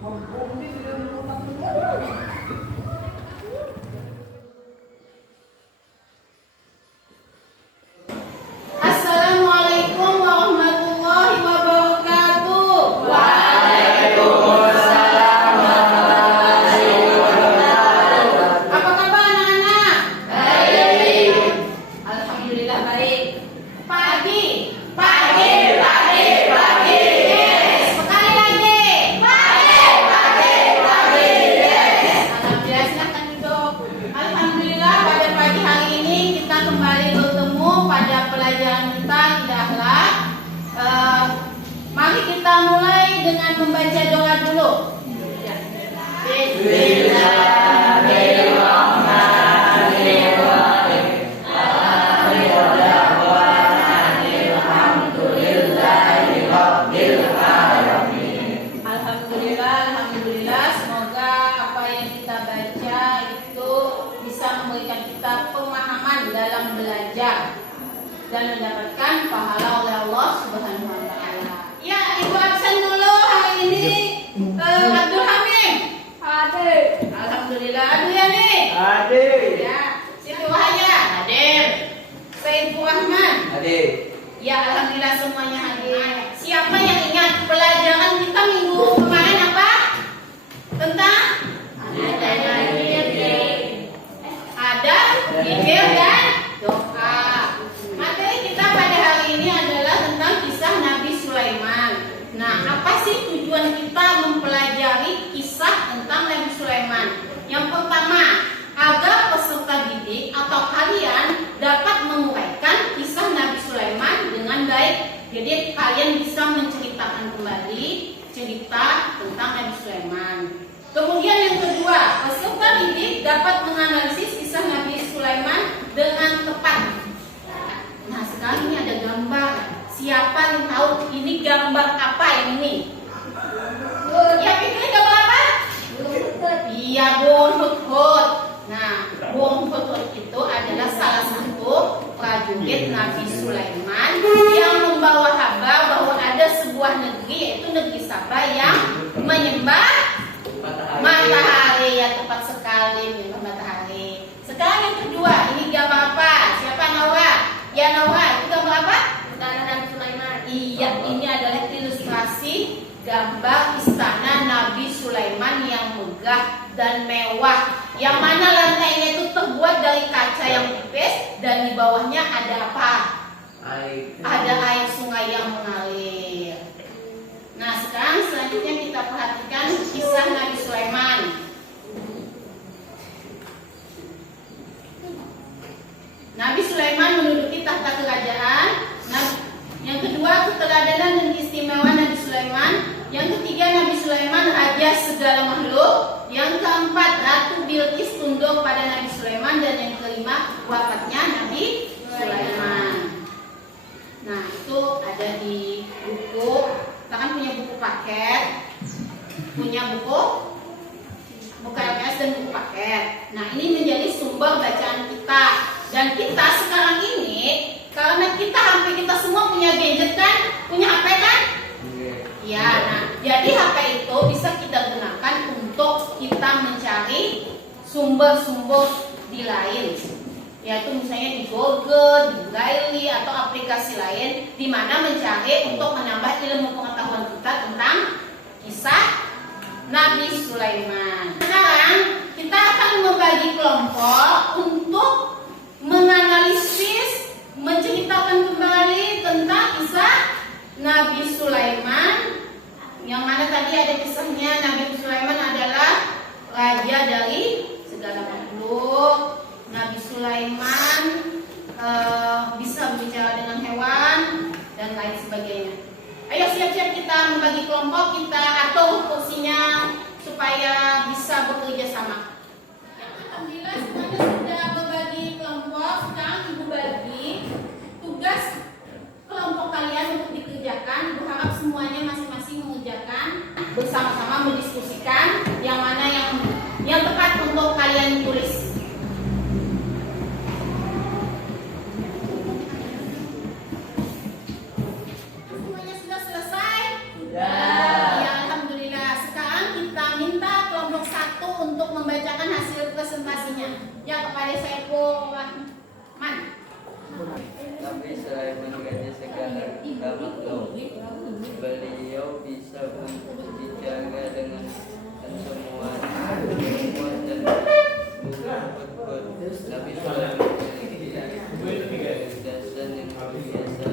Assalamualaikum warahmatullahi wabarakatuh. Waalaikumsalam warahmatullahi wabarakatuh. Apa kabar anak-anak? Baik. Alhamdulillah baik. Pagi. Yes. Sekali lagi. Yes. Alhamdulillah, silakan duduk. Alhamdulillah pada pagi hari ini kita kembali bertemu pada pelajaran kita Akhlak. Mari kita mulai dengan membaca doa dulu. Alhamdulillah, semoga apa yang kita baca itu bisa memberikan kita pemahaman dalam belajar dan mendapatkan pahala oleh Allah Subhanahu wa taala. Ya, Ibu absen dulu hari ini. Abdul Hamid. Hadir. Alhamdulillah. Aduh ya nih. Hadir. Ya, Siti Wahaya. Hadir. Saiful Rahman. Hadir. Ya, alhamdulillah semuanya hadir. Siapa yang ingat pelajaran kita minggu kemarin apa? Tentang ada zikir dan doa. Materi kita pada hari ini adalah tentang kisah Nabi Sulaiman. Nah, apa sih tujuan kita mempelajari kisah tentang Nabi Sulaiman? Yang pertama, agar peserta didik atau kalian dapat menguraikan kisah Nabi Sulaiman dengan baik. Jadi kalian bisa menceritakan kembali cerita tentang Nabi Sulaiman. Kemudian yang kedua, peserta didik dapat menganalisis kisah Nabi Sulaiman dengan tepat. Nah, sekarang ini ada gambar. Siapa yang tahu ini gambar apa yang ini? Ya, pikirnya gambar apa? Iya, burung hut-hut. Nah, burung hut-hut itu adalah salah satu prajurit Nabi Sulaiman yang membawa kabar bahwa ada sebuah negeri, yaitu negeri Sabah, yang menyembah matahari. Ya, tepat sekali, menyembah matahari. Sekarang yang kedua, ini gambar apa? Siapa Naura? Ya, Naura, itu gambar apa? Istana Nabi Sulaiman. Iya, ini adalah ilustrasi gambar istana Nabi Sulaiman yang megah dan mewah, yang mana lantainya itu terbuat dari kaca yang tipis dan di bawahnya ada apa? Ada air sungai yang mengalir. Nah, sekarang selanjutnya kita perhatikan kisah Nabi Sulaiman. Nabi Sulaiman menduduki tahta kerajaan. Yang kedua, keteladanan dan keistimewaan Nabi Sulaiman. Yang ketiga, Nabi Sulaiman raja segala makhluk. Yang keempat, Ratu Bilqis tunduk pada Nabi Sulaiman. Dan yang kelima, wafatnya Nabi Sulaiman. Nah, itu ada di buku. Kita kan punya buku paket, punya buku LKS dan buku paket. Nah, ini menjadi sumber bacaan kita. Dan kita sekarang ini, karena kita hampir kita semua punya gadget kan, punya HP kan? Ya, nah, jadi HP itu bisa kita gunakan untuk kita mencari sumber-sumber di lain, yaitu misalnya di Google, di Braille atau aplikasi lain, di mana mencari untuk menambah ilmu pengetahuan kita tentang kisah Nabi Sulaiman. Sekarang kita akan membagi kelompok untuk menganalisis, menceritakan kembali tentang kisah Nabi Sulaiman, yang mana tadi ada kisahnya. Nabi Sulaiman adalah raja dari segala makhluk. Nabi Sulaiman bisa berbicara dengan hewan dan lain sebagainya. Ayo siap-siap kita membagi kelompok, kita atur kursinya supaya bisa bekerja sama. Alhamdulillah semuanya sudah berbagi kelompok. Sekarang ibu bagi tugas kelompok kalian untuk dikerjakan. Berharap semuanya masing-masing mengerjakan, bersama-sama mendiskusikan yang mana yang tepat untuk kalian tulis. Semuanya sudah selesai? Ya, alhamdulillah. Sekarang kita Sulaiman menggaji segala makhluk. Beliau bisa berbicara dengan semua dan bukan berbut. Nabi Sulaiman memiliki kecerdasan yang luar biasa.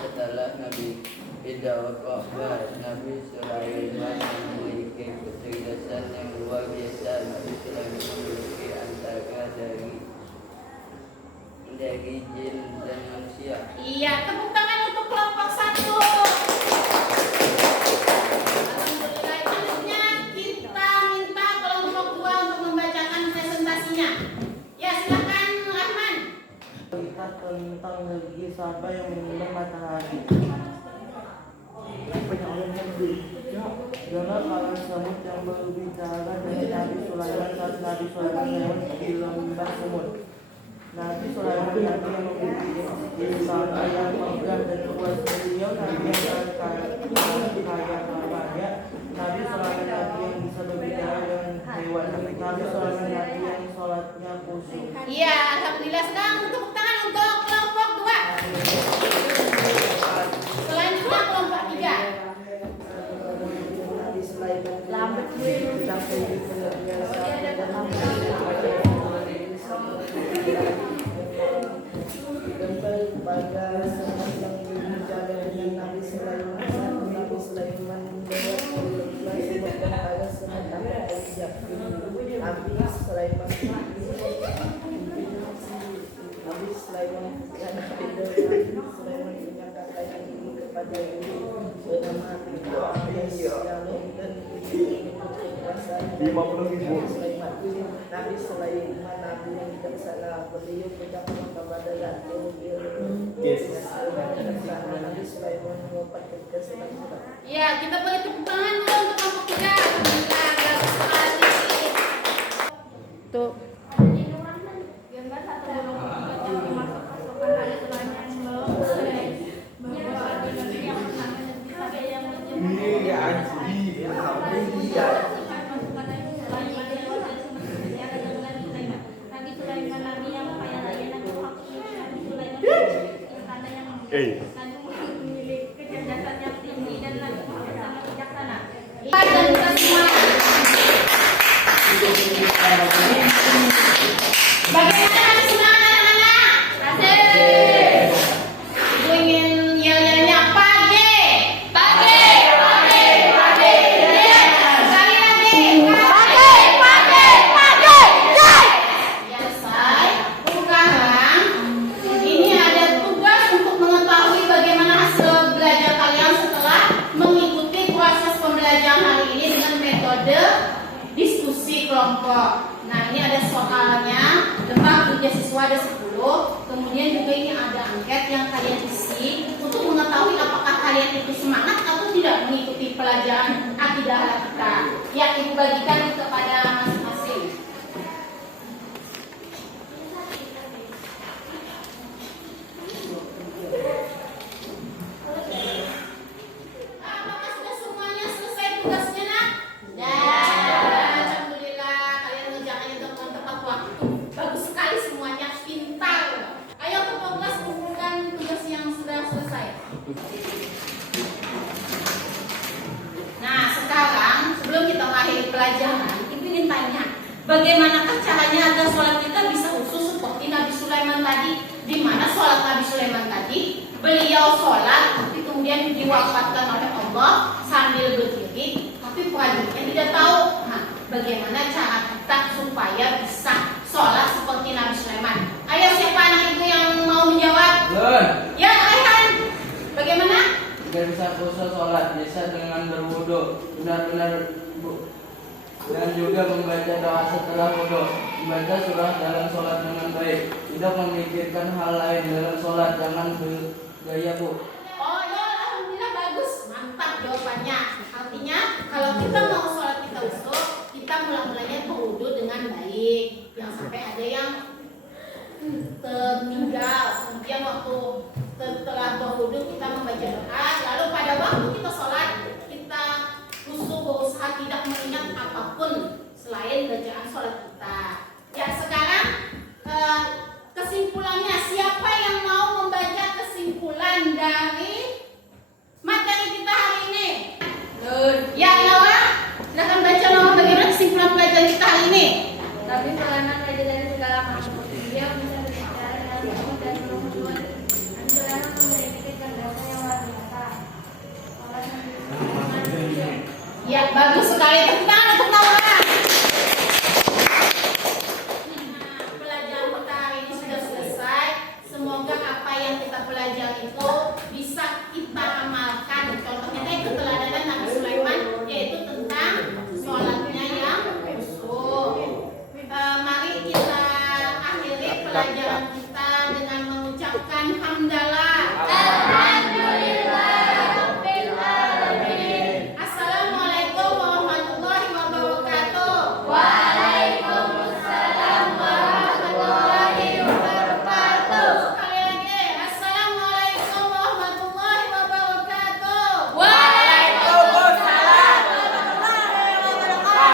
Setelah Nabi Nabi Sulaiman memiliki kecerdasan yang luar biasa. Nabi Sulaiman memiliki antara dari jin dan manusia. Iya, tepuk tangan untuk kelompok 1. Alhamdulillah. Selanjutnya kita minta kelompok 2 untuk membacakan presentasinya. Ya, silakan Rahman. Cerita tentang negeri Saba yang menyinari matahari. Dengar para semut yang berbicara dengan Nabi Sulaiman saat Nabi Sulaiman lewat di lembah semut. Nabi Sulaiman Nabi yang memiliki istana yang megah dan luas. Beliau Nabi yang kaya raya. Nabi Sulaiman Nabi yang bisa berbicara dengan hewan. Nabi Sulaiman Nabi yang sholatnya khusyuk. Iya, alhamdulillah. Sekarang tepuk tangan untuk kelompok 2. Selanjutnya kelompok 3. Lambat gue pada semut yang berbicara dengan Nabi Sulaiman. Nabi Sulaiman membawa pada semut apa ajak. Nabi Sulaiman punya kata yang ini kepada ibu bernama Shalom dan Nabi Sulaiman Nabi yang bijaksana. Beliau berdakwah kepada Ratu Nabi Sulaiman mengungkapkan kesenangan. Ya, kita beri tepuk tangan dulu untuk kelompok 3. Alhamdulillah, bagus sekali. Tuh. Kecerdasan yang tinggi dan sangat bijaksana. Dan kita semua. Bagaimana semangat anak-anak? Asik. Ibu ingin yel-yelnya pagi. Pagi. Sekali lagi. Pagi. Ya, selesai. Sekarang ini ada tugas untuk mengetahui bagaimana hasil belajar kalian setelah mengikuti proses pembelajaran hari ini dengan metode diskusi kelompok. Nah, ini ada soalnya, tentang tugas siswa ada 10. Kemudian juga ini ada angket yang kalian isi untuk mengetahui apakah kalian itu semangat atau tidak mengikuti pelajaran akidah kita. Ya, ibu bagikan kepada masing-masing. Apakah sudah semuanya selesai tugasnya, nak? Alhamdulillah, kalian mengerjakannya dengan tepat waktu. Bagus sekali semuanya, pintar. Ayo kelompok kelas kumpulkan tugas yang sudah selesai. Nah, sekarang sebelum kita mengakhiri pelajaran, ibu ingin tanya, bagaimanakah caranya agar sholat kita bisa khusus seperti Nabi Sulaiman tadi? Di mana sholat Nabi Sulaiman tadi? Beliau sholat, tapi kemudian diwafatkan oleh Allah sambil berdiri, tapi prajuritnya tidak tahu. Nah, bagaimana cara kita supaya bisa sholat seperti Nabi Sulaiman? Ayo, siapa anak ibu yang mau menjawab? Ya, Aihan. Bagaimana? Tidak bisa khusus sholat, bisa dengan berwudu, benar-benar dan juga membaca doa setelah wudu. Membaca surah dalam sholat dengan baik. Tidak memikirkan hal lain dalam sholat. Jangan bergaya, Bu. Oh ya, alhamdulillah bagus, mantap jawabannya. Artinya kalau kita mau sholat kita usuk, kita mulanya berwudu dengan baik. Yang sampai ada yang tertinggal. Kemudian waktu setelah berwudu kita membaca doa, lalu pada waktu kita sholat kita berusaha tidak mengingat apapun selain bacaan sholat kita. Ya sekarang kesimpulannya, siapa yang mau membaca kesimpulan dari materi kita hari ini? Ya Laura, silakan baca Laura, bagaimana kesimpulan pelajaran kita hari ini? Nabi Sulaiman raja dari segala makhluk. Dia bisa berbicara dengan ilmu dan kemampuan. Nabi Sulaiman memiliki kecerdasan yang luar biasa. Allah Nabi. Ya bagus sekali, tepuk tangan untuk Laura. Pelajaran kita hari ini sudah selesai. Semoga apa yang kita pelajari itu bisa kita amalkan. Contohnya kayak keteladanan Nabi Sulaiman, yaitu tentang sholatnya yang khusyuk. Mari kita akhiri pelajaran